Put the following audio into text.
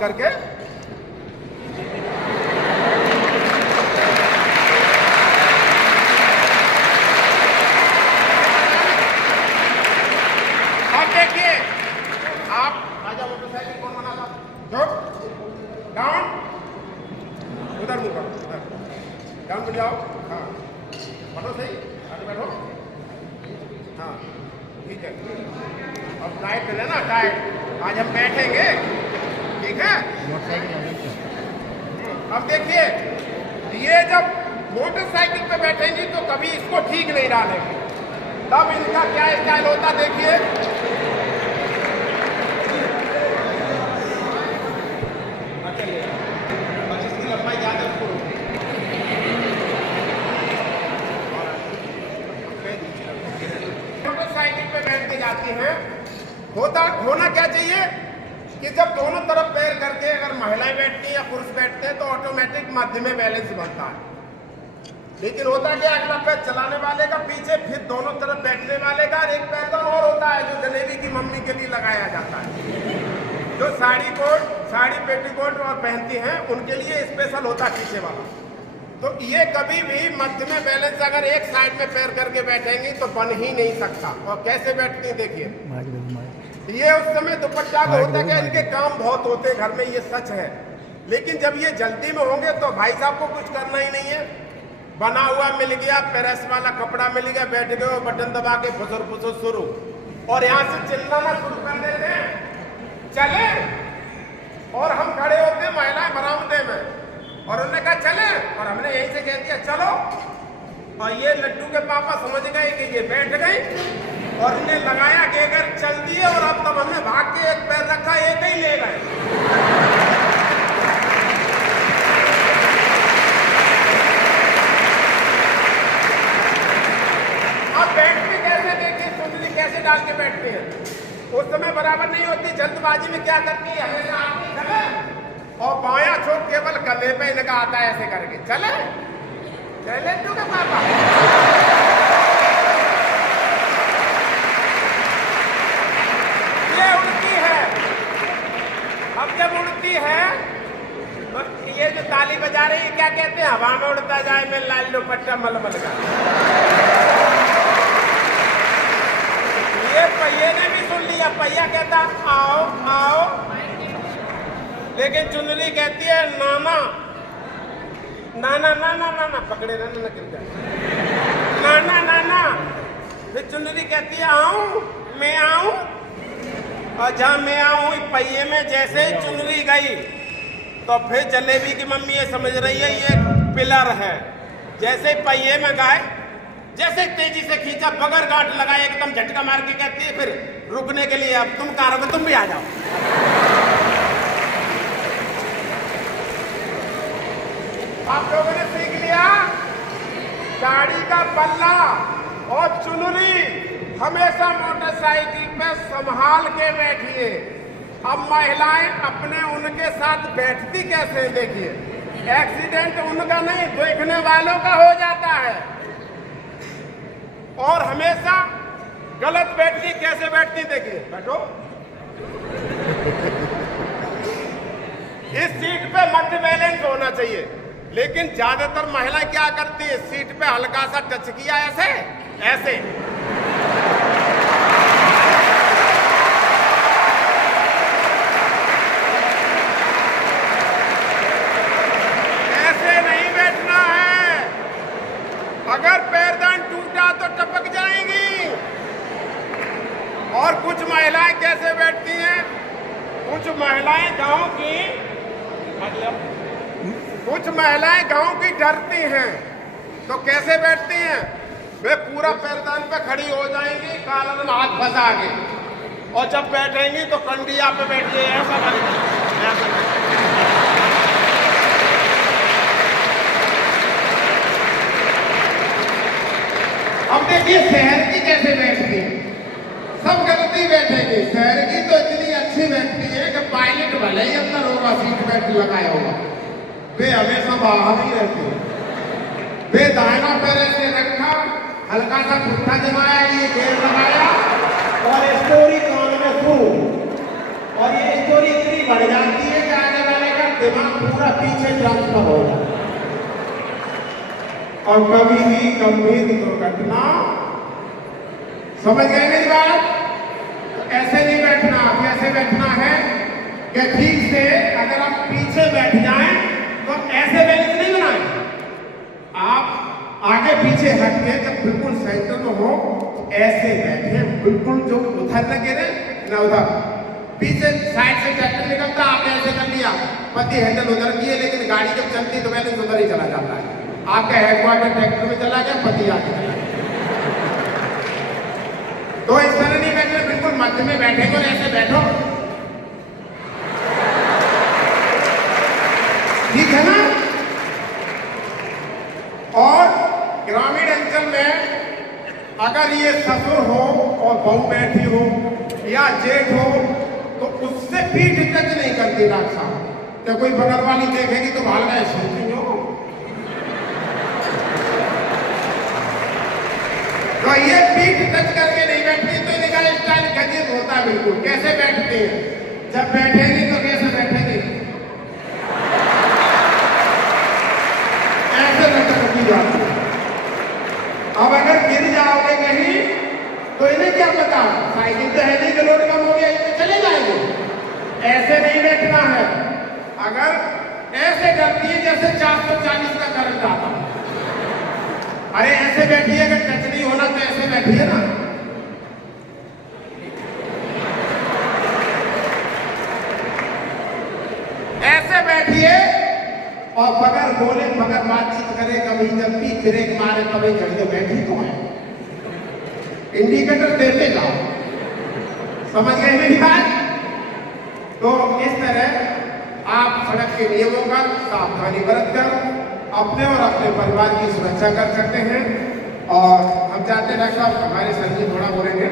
करके अब देखिए आप आजा मोटरसाइकिल कौन बना था जो डाउन उधर मुंह करो उधर डाउन पे जाओ हाँ बैठो सही आगे बैठो हाँ ठीक है अब टाइट कर लेना टाइट आज हम बैठेंगे ठीक है अब देखिए ये जब मोटरसाइकिल पे बैठेंगी तो कभी इसको ठीक नहीं डालेंगे तब इनका क्या स्टाइल होता देखिए जिसकी लंबाई ज्यादा उसको मोटरसाइकिल पे बैठ के जाती हैं होना क्या चाहिए कि जब दोनों तरफ पैर करके अगर महिलाएं बैठती हैं या पुरुष बैठते हैं तो ऑटोमेटिक मध्य में बैलेंस बनता है लेकिन होता क्या अगला पैर चलाने वाले का पीछे फिर दोनों तरफ बैठने वाले का एक पैर और होता है जो जलेबी की मम्मी के लिए लगाया जाता है जो साड़ी पेटीकोट और पहनती हैं उनके लिए स्पेशल होता है पीछे वाला तो ये कभी भी मध्य में बैलेंस अगर एक साइड में पैर करके बैठेंगी तो बन ही नहीं सकता और कैसे बैठती देखिए ये उस समय दुपट्टा को होता है इनके काम बहुत होते हैं घर में ये सच है लेकिन जब ये जल्दी में होंगे तो भाई साहब को कुछ करना ही नहीं है बना हुआ मिल गया प्रेस वाला कपड़ा मिल गया बैठ गए बटन दबा के फुसुर फुसुर शुरू और यहाँ से चिल्लाना शुरू कर देते हैं चले और हम खड़े होते हैं महिलाएं बरामदे में और उन्होंने कहा चले और हमने यहीं से कह दिया चलो और ये लड्डू के पापा समझ गए कि ये बैठ गई और इन्हें लगाया कि अगर चल दिए और अब तब हमने भाग के एक पैर रखा एक ही ले गए अब बैठते कैसे देखिए सुंदरी कैसे डाल के बैठते हैं उस समय बराबर नहीं होती जल्दबाजी में क्या करती है हमेशा आगे चले और बायां छोड़ केवल गले पे इनका आता है ऐसे करके चले चले तू का पापा ये उड़ती है अब जब उड़ती है तो ये जो ताली बजा रही है क्या कहते हैं हवा में उड़ता जाए मैं लाल दुपट्टा मलमल का ये पहिए ने भी सुन लिया पहिया कहता आओ आओ लेकिन चुनरी कहती है नाना नाना नाना नाना पकड़े ना ना गिर जाए नाना नाना फिर चुनरी कहती है आऊं मैं आऊं और जहां मैं आऊं पहिए में जैसे ही चुनरी गई तो फिर जलेबी की मम्मी ये समझ रही है ये पिलर है जैसे पहिए में गए जैसे तेजी से खींचा बगैर गांठ लगाए एकदम झटका मार के कहती है फिर रुकने के लिए अब तुम कहाँ रहोगे तुम भी आ जाओ आप लोगों ने सीख लिया गाड़ी का पल्ला और चुनरी हमेशा मोटरसाइकिल पे संभाल के बैठिए अब महिलाएं अपने उनके साथ बैठती कैसे देखिए एक्सीडेंट उनका नहीं देखने वालों का हो जाता है और हमेशा गलत बैठती कैसे बैठती देखिए बैठो इस सीट पे मध्य बैलेंस होना चाहिए लेकिन ज्यादातर महिलाएं क्या करती है सीट पे हल्का सा टच किया ऐसे ऐसे ऐसे नहीं बैठना है अगर पैरदान टूटा तो टपक जाएंगी और कुछ महिलाएं कैसे बैठती हैं कुछ महिलाएं गांव की मतलब कुछ महिलाएं गांव की डरती हैं तो कैसे बैठती हैं वे पूरा पैरदान पे खड़ी हो जाएंगी कालर में हाथ फंसा के और जब बैठेंगी तो कंडिया पे बैठिए ऐसा अब देखिए शहर की कैसे बैठती है सब गलती बैठेंगे शहर की तो इतनी अच्छी बैठती है कि पायलट भले ही अंदर होगा सीट बेल्ट लगाया होगा वे हमेशा बाहर ही रहते हैं वे दाहिना पैर ऐसे रखा हल्का सा पुट्ठा जमाया ये गेर लगाया और स्टोरी कान में शुरू और ये स्टोरी इतनी बढ़ जाती है कि आगे दिमाग पूरा पीछे ट्रांसफर हो जाता है और कभी भी गंभीर दुर्घटना। समझ गए मेरी बात? तो ऐसे नहीं बैठना। कैसे बैठना है कि ठीक से अगर आप पीछे बैठ जाएं तो ऐसे बैलेंस नहीं बनाए। आप आगे पीछे हट के जब बिल्कुल सेंटर में हो ऐसे बैठे, बिल्कुल जो उधर न गिरे ना उधर। पीछे साइड से ट्रैक्टर निकलता, आपने ऐसे कर लिया, पति हैंडल उधर किए, लेकिन गाड़ी जब चलती तो बैलेंस उधर ही चला जाता है। आपका हेडक्वार्टर ट्रैक्टर में चला गया, पति आगे चला गया। तो इस तरह नहीं बैठना, बिल्कुल मध्य में बैठेंगे और ऐसे बैठो, ठीक है ना? और ग्रामीण अंचल में अगर ये ससुर हो और बहू बैठी हो या जेठ हो तो उससे पीठ टच नहीं करती डॉक्टर साहब। तो कोई बगल वाली देखेगी तो भाग गए सुनती हो। तो ये पीठ टच करके नहीं बैठती तो इनका स्टाइल गजब होता है बिल्कुल। कैसे बैठते हैं? जब बैठेंगे तो कैसे बैठेंगे? ऐसे लटक जाती है। अब अगर गिर जाओगे कहीं तो इन्हें क्या पता, साइकिल तो है नहीं कि रोड कम हो गया इसमें चले जाएंगे। ऐसे नहीं बैठना है। अगर ऐसे करती है जैसे 440 का करंट आता। अरे ऐसे बैठिए, अगर टच नहीं होना तो ऐसे बैठिए ना। ऐसे बैठिए और बगैर बोले बगैर बातचीत करे, कभी जब भी ब्रेक मारे कभी जल्दी बैठी तो है, इंडिकेटर देते जाओ। समझ गए मेरी बात? तो इस तरह आप सड़क के नियमों का सावधानी बरत कर अपने और अपने परिवार की सुरक्षा कर सकते हैं। और हम चाहते हैं डॉक्टर साहब हमारे सर जी थोड़ा बोलेंगे।